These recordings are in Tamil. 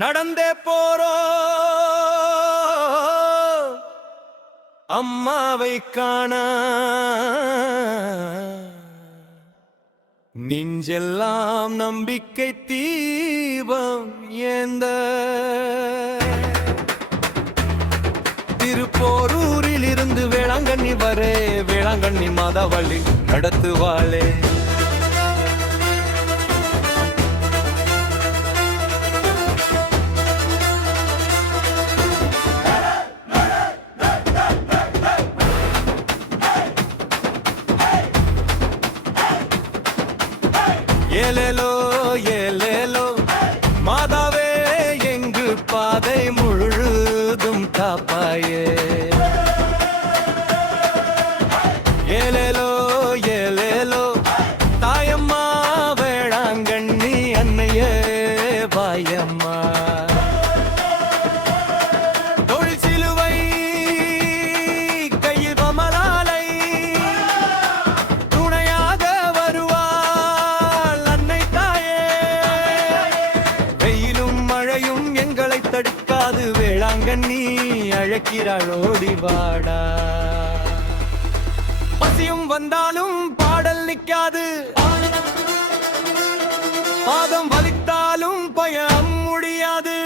நடந்தே போறோ அம்மாவை காண நெஞ்செல்லாம் நம்பிக்கை தீபம் ஏந்த திருப்போரூரில் இருந்து வேளாங்கண்ணி வரே வேளாங்கண்ணி மாதாவள்ளி நடத்துவாளே ஏலேலோ ஏலேலோ மாதாவே எங்கு பாதை முழுதும் காப்பாயே ஏலேலோ ஏலேலோ தாயம்மா வேளாங்கண்ணி அன்னையே வாயம்மா தொழில் சிலுவை கையில் கமலாலை துணையாக வருவாள் அன்னை தாயே வெயிலும் மழையும் எங்களை தடுக்காது வேளாங்கண்ணி அழைக்கிறாள் ஓடிவாடா பசியும் வந்தாலும் பாடல் நிற்காது பாதம் வலித்தாலும் பயம் முடியாது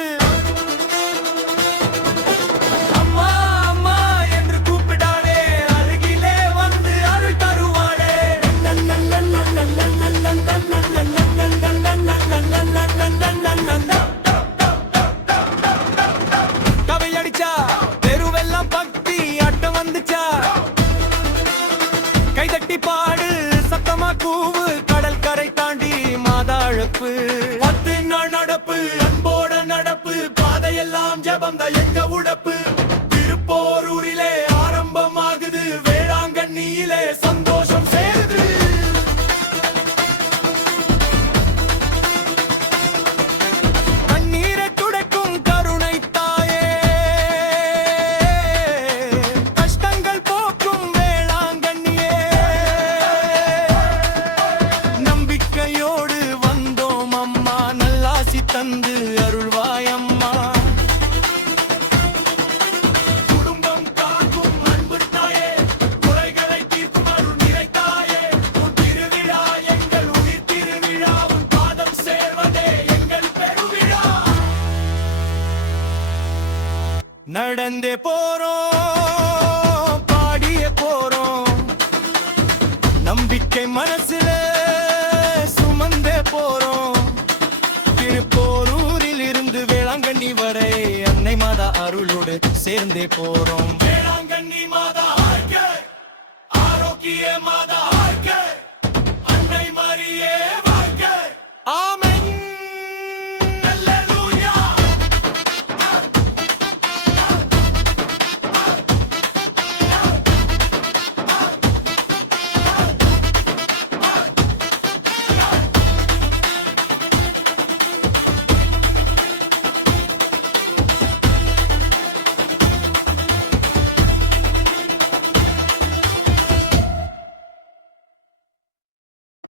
அம்மா அம்மா என்று கூப்பிடாதே அருகிலே வந்து அருள் தருவாளே கவையடிச்சா தெருவெல்லாம் பக்தி அட்டம் வந்துச்சா கைதட்டி பாடு சத்தமா கூவு கடல் கரை தாண்டி மாதாழப்பு 10 நாள் நடப்பு அன்போட நடப்பு பாதையெல்லாம் ஜபந்த எங்க உடப்பு திருப்போரூரிலே ஆரம்பமாகுது வேளாங்கண்ணியிலே சந்தோஷம் சேருது கண்ணீரை துடைக்கும் கருணை தாயே கஷ்டங்கள் போக்கும் வேளாங்கண்ணியே நம்பிக்கையோடு வந்தோம் அம்மா நல்லாசி தந்து அருள்வாயம்மா குடும்பம் காக்கும் அன்பு தாயே குறைகளை தீர்க்கும் அருள் நிறை தாயே உன் திருவிழா எங்கள் உயிர் திருவிழா உன் பாதம் சேர்வதே எங்கள் பெருவிழா நடந்தே போறோம் பாடியே போறோம் நம்பிக்கை மனசுல சுமந்தே போறோம் திருப்போரூரில் இருந்து வேளாங்கண்ணி வரை அன்னை மாதா அருளோடு சேர்ந்தே போறோம் வேளாங்கண்ணி மாதா ஆரோக்கிய மாதா